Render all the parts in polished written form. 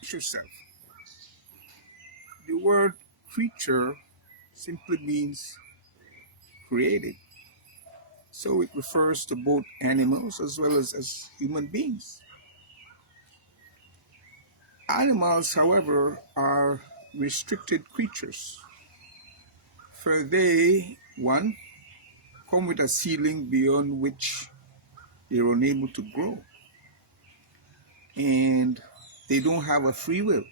yourself. The word creature simply means created. So it refers to both animals as well as human beings. Animals, however, are restricted creatures, for they, one, come with a ceiling beyond which they're unable to grow, and they don't have a free will,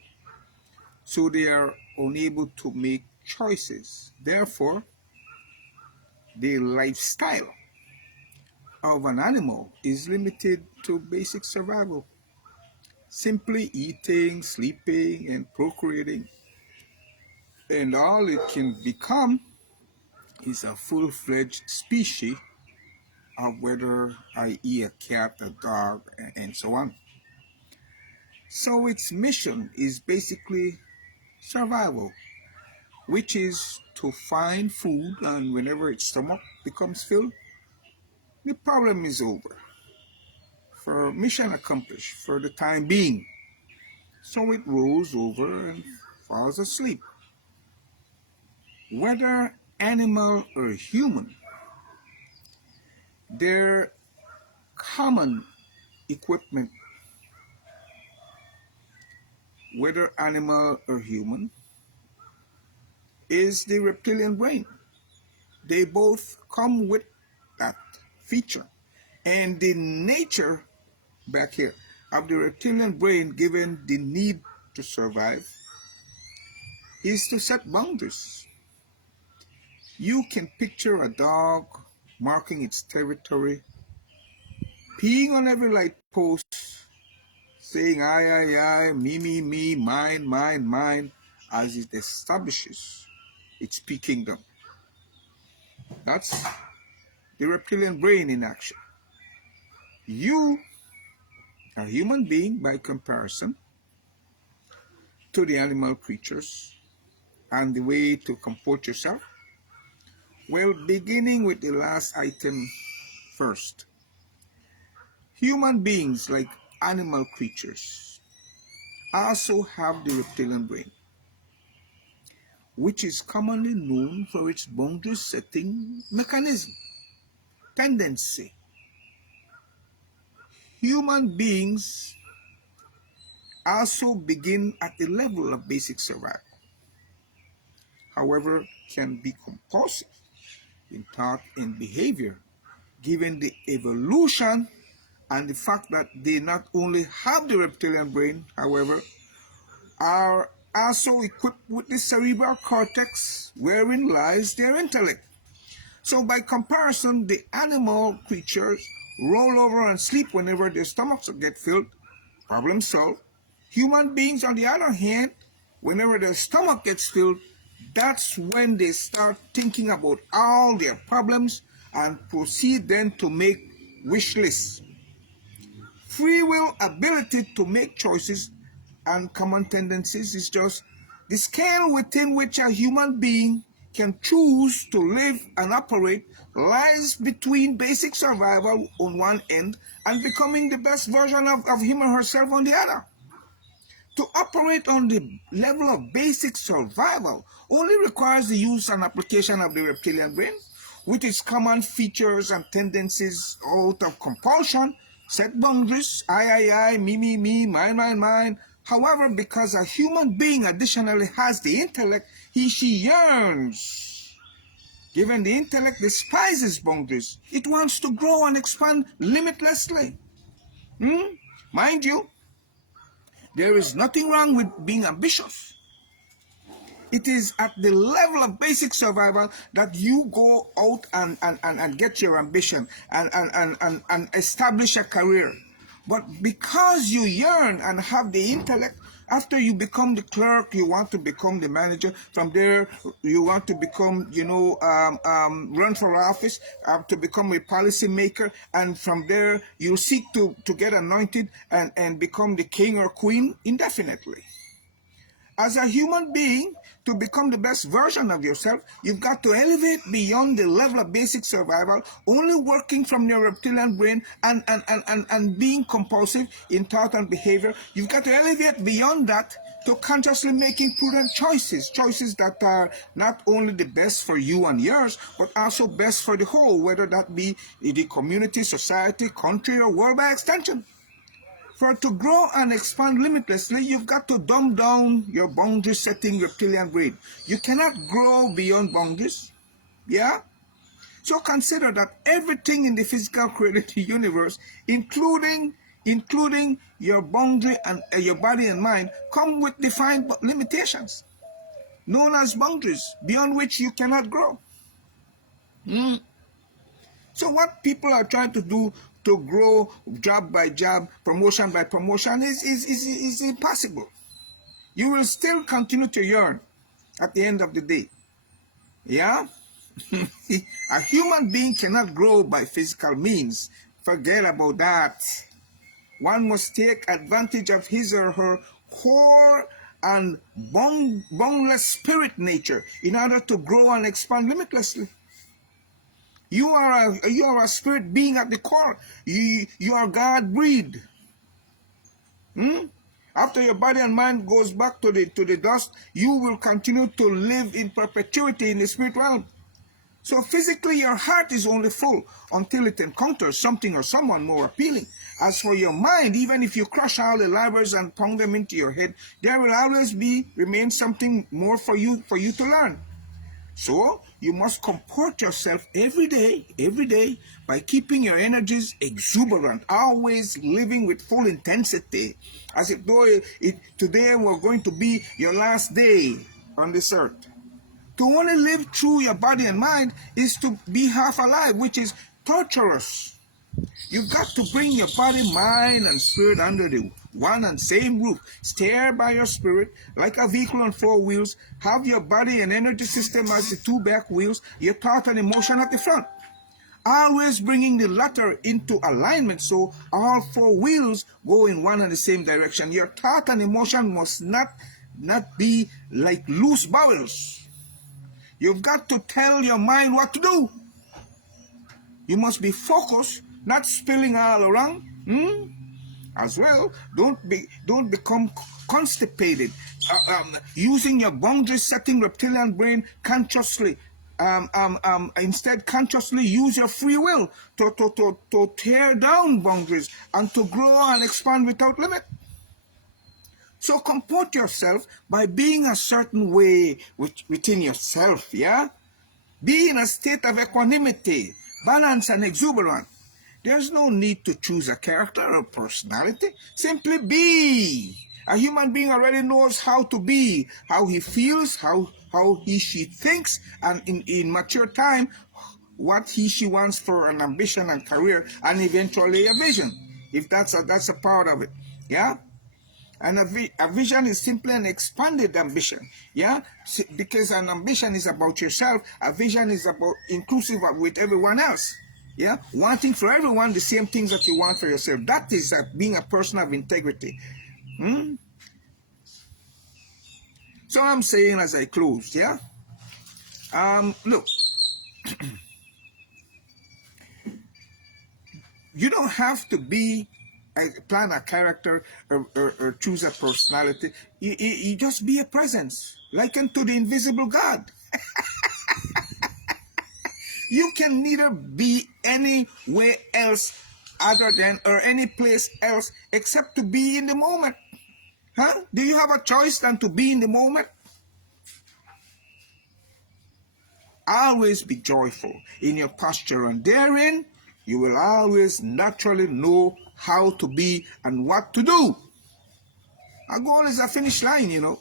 so they are unable to make choices. Therefore, the lifestyle of an animal is limited to basic survival, simply eating, sleeping, and procreating. And all it can become is a full-fledged species of whether i.e. a cat, a dog, and so on. So its mission is basically survival, which is to find food, and whenever its stomach becomes filled, the problem is over. For mission accomplished for the time being. So it rolls over and falls asleep. Whether animal or human, their common equipment, whether animal or human, is the reptilian brain. They both come with that feature. And the nature back here of the reptilian brain, given the need to survive, is to set boundaries. You can picture a dog marking its territory, peeing on every light post, saying I, me, mine, as it establishes its peak kingdom. That's the reptilian brain in action. You, a human being by comparison to the animal creatures, and the way to comport yourself, well, beginning with the last item first. Human beings, like animal creatures, also have the reptilian brain, which is commonly known for its boundary setting mechanism, tendency. Human beings also begin at the level of basic survival, however, can be compulsive in thought and behavior, given the evolution and the fact that they not only have the reptilian brain, however, are also equipped with the cerebral cortex, wherein lies their intellect. So by comparison, the animal creatures roll over and sleep whenever their stomachs get filled, problem solved. Human beings, on the other hand, whenever their stomach gets filled, that's when they start thinking about all their problems and proceed then to make wish lists. Free will ability to make choices and common tendencies is just the scale within which a human being can choose to live and operate lies between basic survival on one end and becoming the best version of him or herself on the other. To operate on the level of basic survival only requires the use and application of the reptilian brain, with its common features and tendencies out of compulsion, set boundaries, I, me, mine. However, because a human being additionally has the intellect, she yearns. Given the intellect despises boundaries, it wants to grow and expand limitlessly. Mind you, there is nothing wrong with being ambitious. It is at the level of basic survival that you go out and get your ambition and establish a career. But because you yearn and have the intellect, after you become the clerk, you want to become the manager. From there, you want to become, run for office, to become a policy maker. And from there, you seek to get anointed and become the king or queen indefinitely. As a human being, to become the best version of yourself, you've got to elevate beyond the level of basic survival, only working from your reptilian brain and being compulsive in thought and behavior. You've got to elevate beyond that to consciously making prudent choices that are not only the best for you and yours, but also best for the whole, whether that be the community, society, country, or world by extension. For to grow and expand limitlessly, you've got to dumb down your boundary-setting reptilian brain. You cannot grow beyond boundaries. Yeah? So consider that everything in the physical created universe, including your boundary and your body and mind, come with defined limitations, known as boundaries, beyond which you cannot grow. So what people are trying to do to grow job by job, promotion by promotion is impossible. You will still continue to yearn at the end of the day. Yeah? A human being cannot grow by physical means. Forget about that. One must take advantage of his or her core and boundless spirit nature in order to grow and expand limitlessly. You are a spirit being at the core. You are God-breathed. After your body and mind goes back to the dust, you will continue to live in perpetuity in the spirit realm. So physically, your heart is only full until it encounters something or someone more appealing. As for your mind, even if you crush all the libraries and pound them into your head, there will always remain something more for you to learn. So you must comport yourself every day by keeping your energies exuberant, always living with full intensity, as if though today were going to be your last day on this earth. To only live through your body and mind is to be half alive, which is torturous. You've got to bring your body, mind, and spirit under the one and same roof. Steer by your spirit like a vehicle on four wheels. Have your body and energy system as the two back wheels, your thought and emotion at the front. Always bringing the latter into alignment so all four wheels go in one and the same direction. Your thought and emotion must not be like loose bowels. You've got to tell your mind what to do. You must be focused, not spilling all around. As well, don't become constipated. Using your boundary-setting reptilian brain consciously. Instead, consciously use your free will to tear down boundaries and to grow and expand without limit. So comport yourself by being a certain way within yourself, yeah? Be in a state of equanimity, balance, and exuberance. There's no need to choose a character or personality. Simply be. A human being already knows how to be, how he feels, how she thinks, and in mature time, what she wants for an ambition and career, and eventually a vision, if that's a part of it, yeah? And a vision is simply an expanded ambition, yeah? Because an ambition is about yourself, a vision is about inclusive with everyone else, yeah? Wanting for everyone the same things that you want for yourself. That is being a person of integrity. So I'm saying as I close, yeah? Look, you don't have to plan a character or choose a personality. You just be a presence, likened to the invisible God. You can neither be anywhere else other than or any place else except to be in the moment. Huh? Do you have a choice than to be in the moment? Always be joyful in your posture, and therein you will always naturally know how to be and what to do. A goal is a finish line, you know.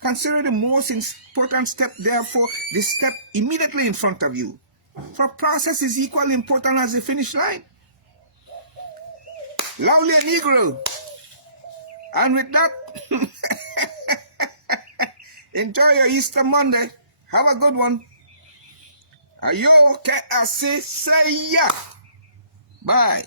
Consider the most important step, therefore, the step immediately in front of you. For process is equally important as the finish line. Loudly and Negro. And with that, enjoy your Easter Monday. Have a good one. Ayo, say ya. Bye.